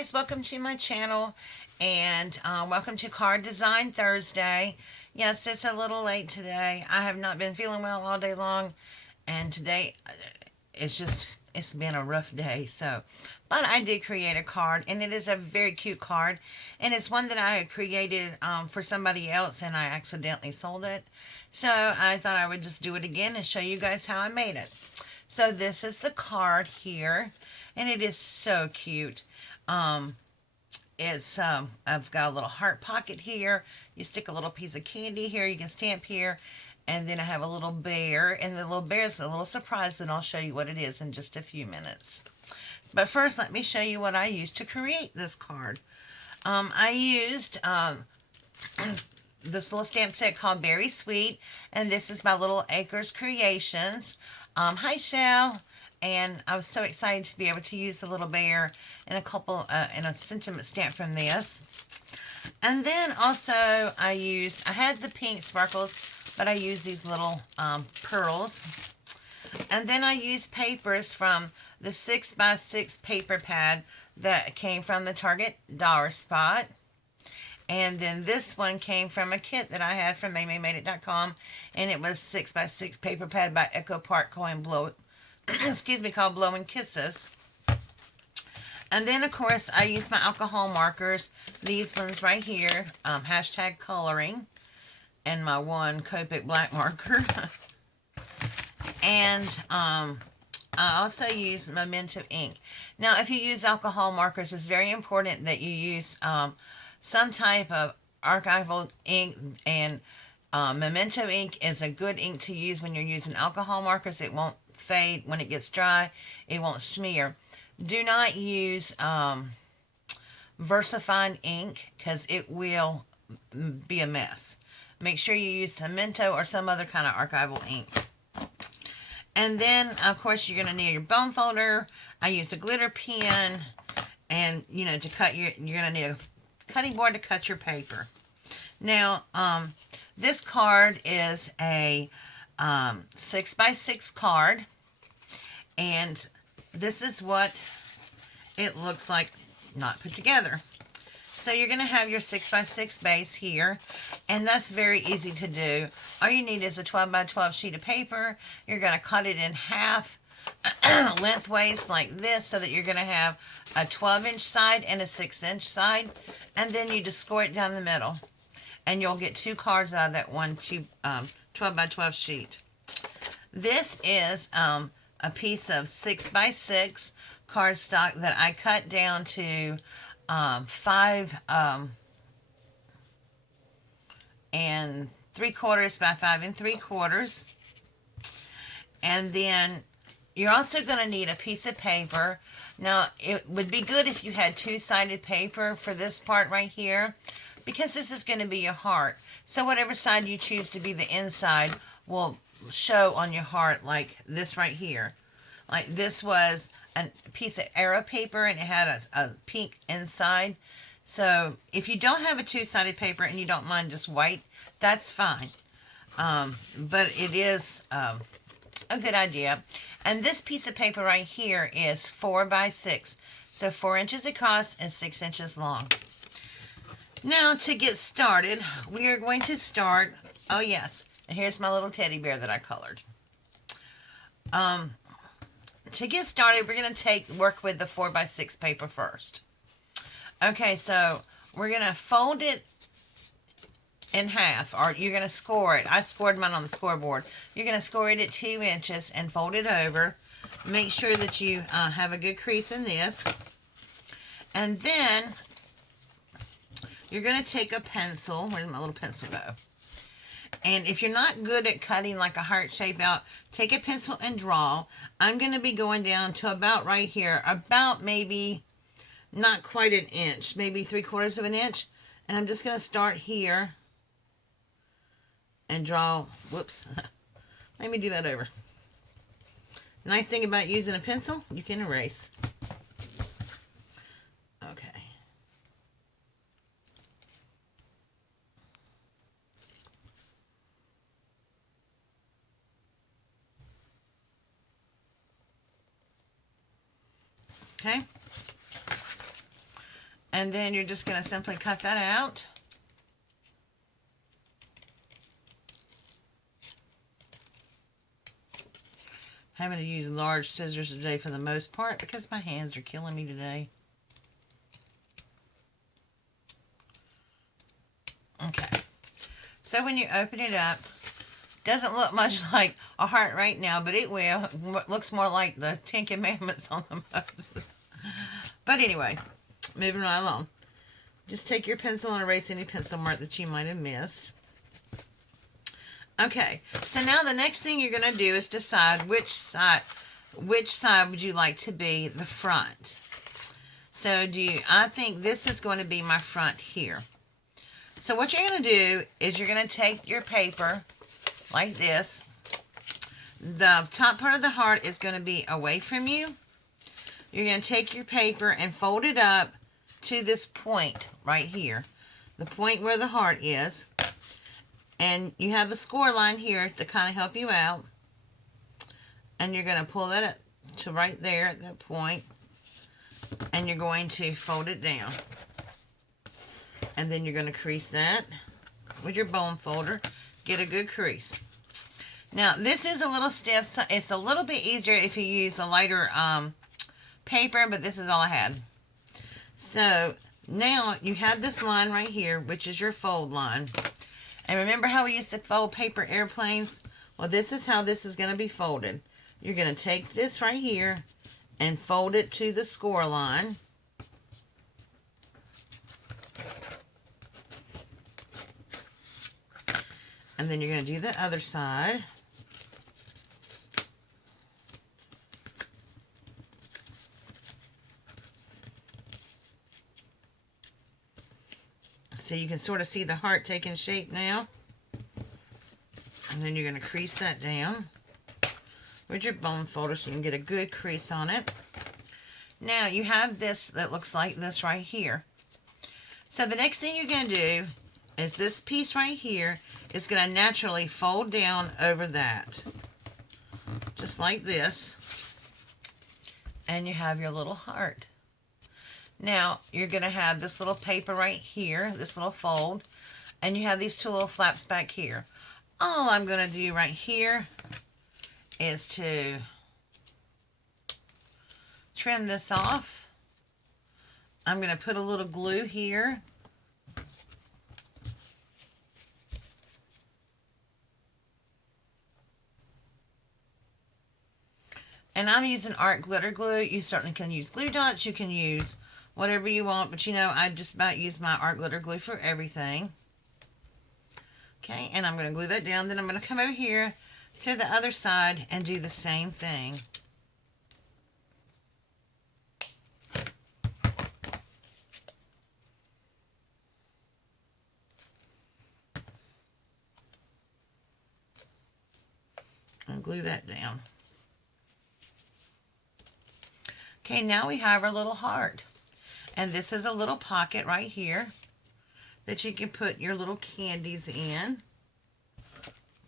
guys, welcome to my channel and welcome to Card Design Thursday. Yes, it's a little late today. I have not been feeling well all day long, and today it's been a rough day. But I did create a card, and it is a very cute card, and it's one that I had created for somebody else, and I accidentally sold it. So I thought I would just do it again and show you guys how I made it. So this is the card here, and it is so cute. Um, I've got a little heart pocket here. You stick a little piece of candy here. You can stamp here. And then I have a little bear, and the little bear is a little surprise, and I'll show you what it is in just a few minutes. But first, let me show you what I used to create this card. I used this little stamp set called Berry Sweet, and this is by Little Acres Creations. Hi, Shell. And I was so excited to be able to use the little bear and and a sentiment stamp from this. And then also I had the pink sparkles, but I used these little pearls. And then I used papers from the 6x6 paper pad that came from the Target Dollar Spot. And then this one came from a kit that I had from MayMayMadeIt.com, and it was 6x6 paper pad by Echo Park Coin Blow, excuse me, called Blowing Kisses. And then, of course, I used my alcohol markers. These ones right here, hashtag coloring, and my one Copic black marker. And I also use Memento ink. Now, if you use alcohol markers, it's very important that you use some type of archival ink, and Memento ink is a good ink to use when you're using alcohol markers. It won't fade when it gets dry. It won't smear. Do not use VersaFine ink because it will be a mess. Make sure you use Memento or some other kind of archival ink. And then, of course, you're going to need your bone folder. I used a glitter pen, and, to cut you're going to need a cutting board to cut your paper. Now, this card is a 6x6 card, and this is what it looks like not put together. So you're going to have your 6x6 base here, and that's very easy to do. All you need is a 12x12 sheet of paper. You're going to cut it in half lengthways like this, so that you're going to have a 12-inch side and a 6-inch side, and then you just score it down the middle, and you'll get two cards out of that 12x12 sheet. This is a piece of 6x6 cardstock that I cut down to 5 and 3/4 by 5 and 3/4. And then you're also going to need a piece of paper. Now, it would be good if you had two-sided paper for this part right here, because this is going to be your heart. So whatever side you choose to be the inside will show on your heart, like this right here. Like this was a piece of arrow paper, and it had a pink inside. So if you don't have a two-sided paper and you don't mind just white, that's fine. But it is a good idea. And this piece of paper right here is 4x6. So 4 inches across and 6 inches long. Now, to get started, we are going to start, oh yes, and here's my little teddy bear that I colored. To get started, we're going to work with the 4x6 paper first. Okay, so we're going to fold it in half, or you're going to score it. I scored mine on the scoreboard. You're going to score it at 2 inches and fold it over. Make sure that you have a good crease in this. And then you're going to take a pencil. Where did my little pencil go? And if you're not good at cutting like a heart shape out, take a pencil and draw. I'm going to be going down to about right here, about maybe not quite an inch, maybe 3/4 of an inch. And I'm just going to start here and draw. Whoops. Let me do that over. Nice thing about using a pencil, you can erase. Okay. Okay. And then you're just going to simply cut that out. Having to use large scissors today for the most part because my hands are killing me today. Okay. So when you open it up, doesn't look much like a heart right now, but it will. It looks more like the Ten Commandments on the Moses. But anyway, moving right along. Just take your pencil and erase any pencil mark that you might have missed. Okay, so now the next thing you're going to do is decide which side would you like to be the front. So I think this is going to be my front here. So what you're going to do is you're going to take your paper like this. The top part of the heart is going to be away from you. You're going to take your paper and fold it up to this point right here. The point where the heart is. And you have a score line here to kind of help you out. And you're going to pull that up to right there at that point. And you're going to fold it down. And then you're going to crease that with your bone folder. Get a good crease. Now, this is a little stiff. So it's a little bit easier if you use a lighter paper, but this is all I had. So, now you have this line right here, which is your fold line. And remember how we used to fold paper airplanes? Well, this is how this is going to be folded. You're going to take this right here and fold it to the score line. And then you're going to do the other side. So you can sort of see the heart taking shape now. And then you're going to crease that down with your bone folder so you can get a good crease on it. Now you have this that looks like this right here. So the next thing you're going to do is this piece right here is going to naturally fold down over that. Just like this. And you have your little heart. Now, you're going to have this little paper right here, this little fold, and you have these two little flaps back here. All I'm going to do right here is to trim this off. I'm going to put a little glue here. And I'm using art glitter glue. You certainly can use glue dots. You can use whatever you want, but you know, I just about use my art glitter glue for everything. Okay, and I'm going to glue that down. Then I'm going to come over here to the other side and do the same thing. And glue that down. Okay, now we have our little heart. And this is a little pocket right here that you can put your little candies in.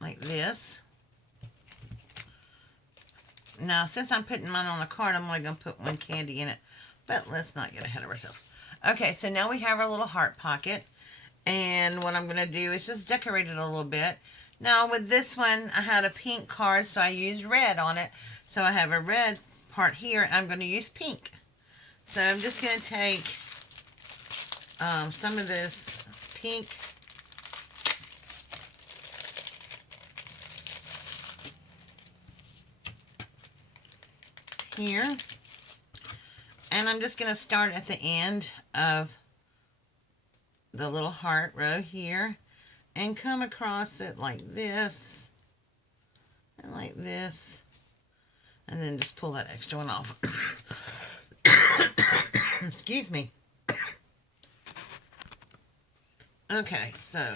Like this. Now, since I'm putting mine on a card, I'm only going to put one candy in it. But let's not get ahead of ourselves. Okay, so now we have our little heart pocket. And what I'm going to do is just decorate it a little bit. Now, with this one, I had a pink card, so I used red on it. So I have a red part here, and I'm going to use pink. So I'm just going to take some of this pink here, and I'm just going to start at the end of the little heart row here and come across it like this and like this, and then just pull that extra one off. Excuse me. Okay, so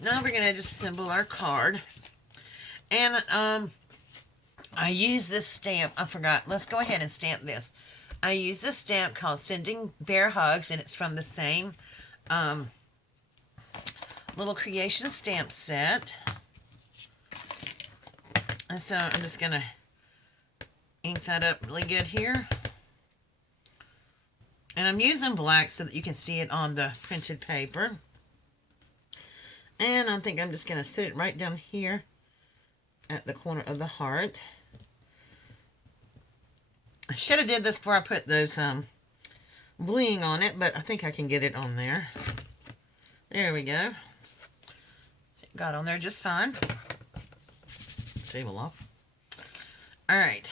now we're going to just assemble our card. And I use this stamp. I forgot. Let's go ahead and stamp this. I use this stamp called Sending Bear Hugs, and it's from the same little creation stamp set. And so I'm just going to ink that up really good here. And I'm using black so that you can see it on the printed paper. And I think I'm just going to sit it right down here at the corner of the heart. I should have did this before I put those bling on it, but I think I can get it on there. There we go. Got on there just fine. Table off. All right.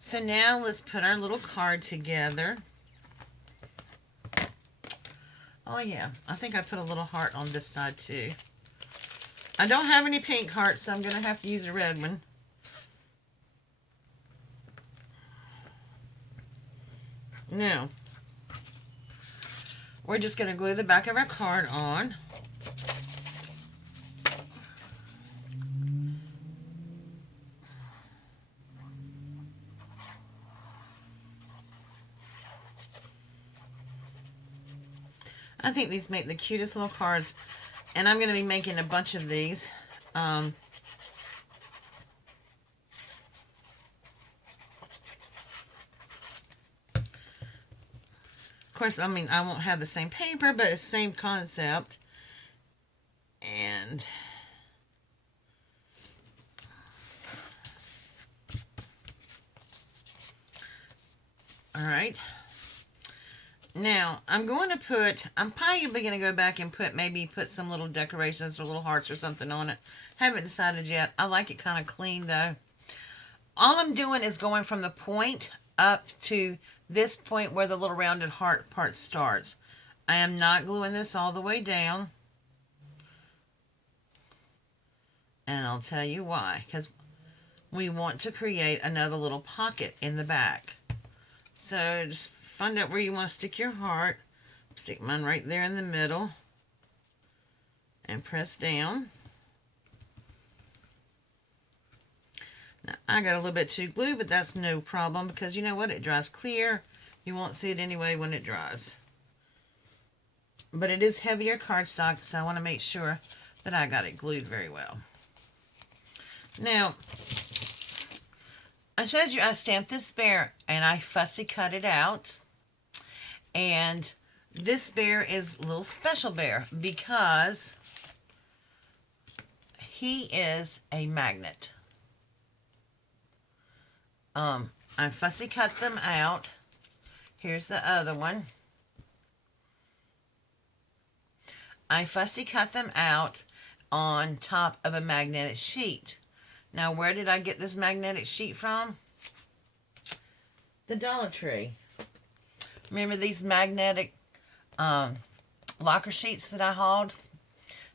So now let's put our little card together. Oh yeah, I think I put a little heart on this side too. I don't have any pink hearts, so I'm going to have to use a red one. Now, we're just going to glue the back of our card on. I think these make the cutest little cards, and I'm going to be making a bunch of these. Of course, I mean, I won't have the same paper, but it's the same concept. And all right. Now, I'm probably going to go back and put some little decorations or little hearts or something on it. Haven't decided yet. I like it kind of clean, though. All I'm doing is going from the point up to this point where the little rounded heart part starts. I am not gluing this all the way down. And I'll tell you why. Because we want to create another little pocket in the back. So just find out where you want to stick your heart. Stick mine right there in the middle. And press down. Now, I got a little bit too glue, but that's no problem because you know what? It dries clear. You won't see it anyway when it dries. But it is heavier cardstock, so I want to make sure that I got it glued very well. Now, I showed you I stamped this bear and I fussy cut it out. And this bear is a little special bear because he is a magnet. I fussy cut them out. Here's the other one. I fussy cut them out on top of a magnetic sheet. Now, where did I get this magnetic sheet from? The Dollar Tree. Remember these magnetic locker sheets that I hauled?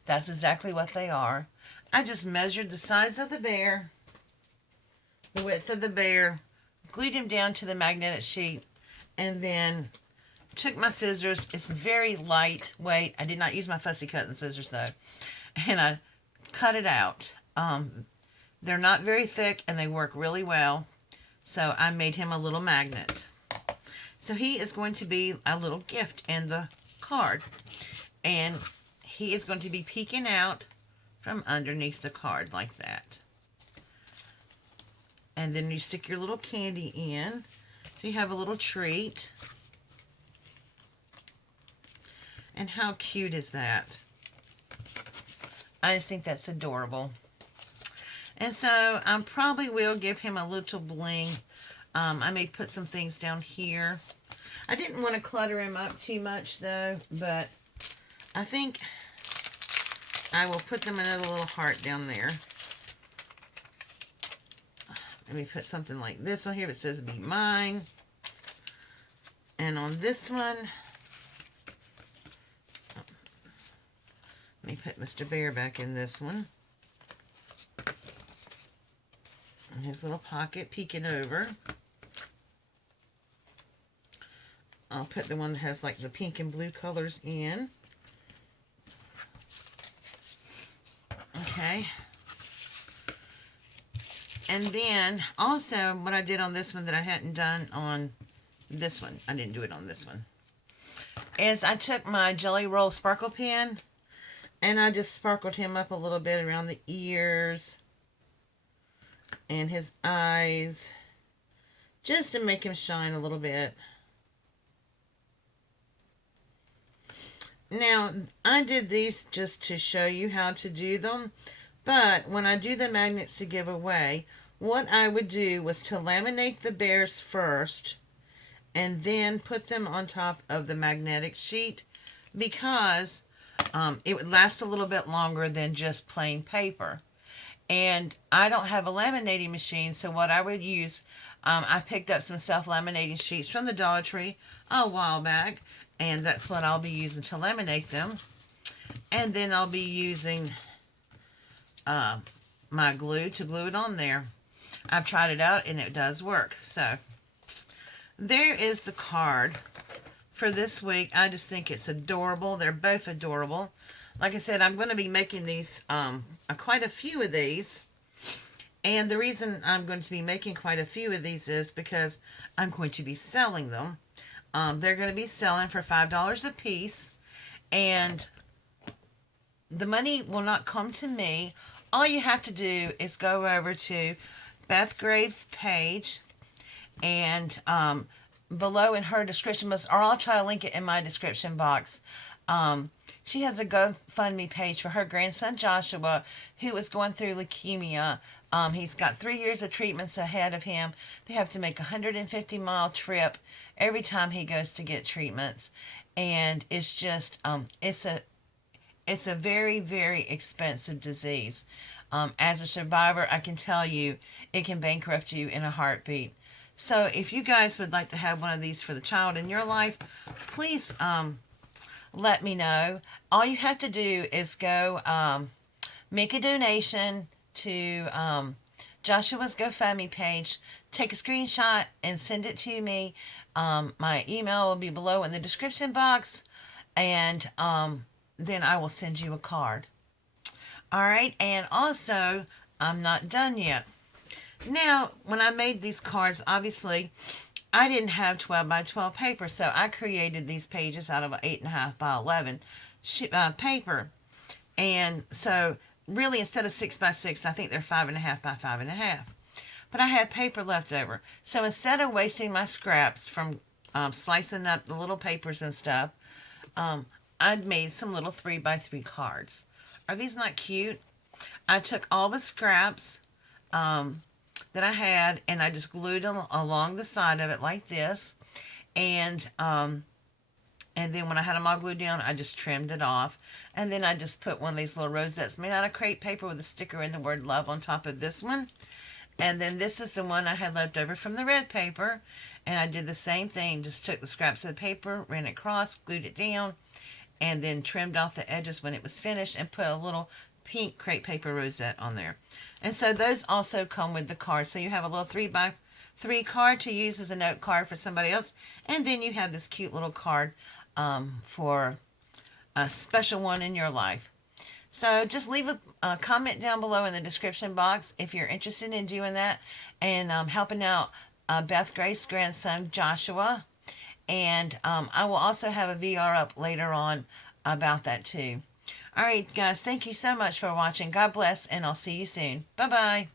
That's exactly what they are. I just measured the size of the bear, the width of the bear, glued him down to the magnetic sheet, and then took my scissors. It's very lightweight. I did not use my fussy cutting scissors though. And I cut it out. They're not very thick and they work really well. So I made him a little magnet. So he is going to be a little gift in the card. And he is going to be peeking out from underneath the card like that. And then you stick your little candy in. So you have a little treat. And how cute is that? I just think that's adorable. And so I probably will give him a little bling. I may put some things down here. I didn't want to clutter him up too much though, but I think I will put them another little heart down there. Let me put something like this on here that says "Be Mine." And on this one, let me put Mr. Bear back in this one. And his little pocket peeking over. I'll put the one that has like the pink and blue colors in. Okay. And then also what I did on this one that I hadn't done on this one, I didn't do it on this one, is I took my Jelly Roll sparkle pen and I just sparkled him up a little bit around the ears and his eyes just to make him shine a little bit. Now, I did these just to show you how to do them, but when I do the magnets to give away, what I would do was to laminate the bears first and then put them on top of the magnetic sheet because it would last a little bit longer than just plain paper. And I don't have a laminating machine, so what I would use, I picked up some self-laminating sheets from the Dollar Tree a while back, and that's what I'll be using to laminate them. And then I'll be using my glue to glue it on there. I've tried it out and it does work. So there is the card for this week. I just think it's adorable. They're both adorable. Like I said, I'm going to be making these, quite a few of these. And the reason I'm going to be making quite a few of these is because I'm going to be selling them. They're going to be selling for $5 a piece. And the money will not come to me. All you have to do is go over to Beth Graves' page and below in her description box, or I'll try to link it in my description box. She has a GoFundMe page for her grandson Joshua, who is going through leukemia. He's got 3 years of treatments ahead of him. They have to make a 150-mile trip every time he goes to get treatments, and it's just it's a very, very expensive disease. As a survivor, I can tell you it can bankrupt you in a heartbeat. So if you guys would like to have one of these for the child in your life, please let me know. All you have to do is go make a donation to Joshua's GoFundMe page, take a screenshot and send it to me. My email will be below in the description box, and then I will send you a card. All right, and also, I'm not done yet. Now, when I made these cards, obviously, I didn't have 12 by 12 paper, so I created these pages out of 8.5 by 11 paper. And so, really, instead of 6 by 6, I think they're 5.5 by 5.5. But I had paper left over. So instead of wasting my scraps from slicing up the little papers and stuff, I'd made some little 3 by 3 cards. Are these not cute? I took all the scraps that I had, and I just glued them along the side of it like this. And then when I had them all glued down, I just trimmed it off. And then I just put one of these little rosettes made out of crepe paper with a sticker and the word love on top of this one. And then this is the one I had left over from the red paper. And I did the same thing, just took the scraps of the paper, ran it across, glued it down, and then trimmed off the edges when it was finished and put a little pink crepe paper rosette on there. And so those also come with the card. So you have a little 3 by 3 card to use as a note card for somebody else. And then you have this cute little card for a special one in your life. So just leave a comment down below in the description box if you're interested in doing that and helping out Beth Grace's grandson, Joshua. And I will also have a VR up later on about that too. All right, guys, thank you so much for watching. God bless, and I'll see you soon. Bye-bye.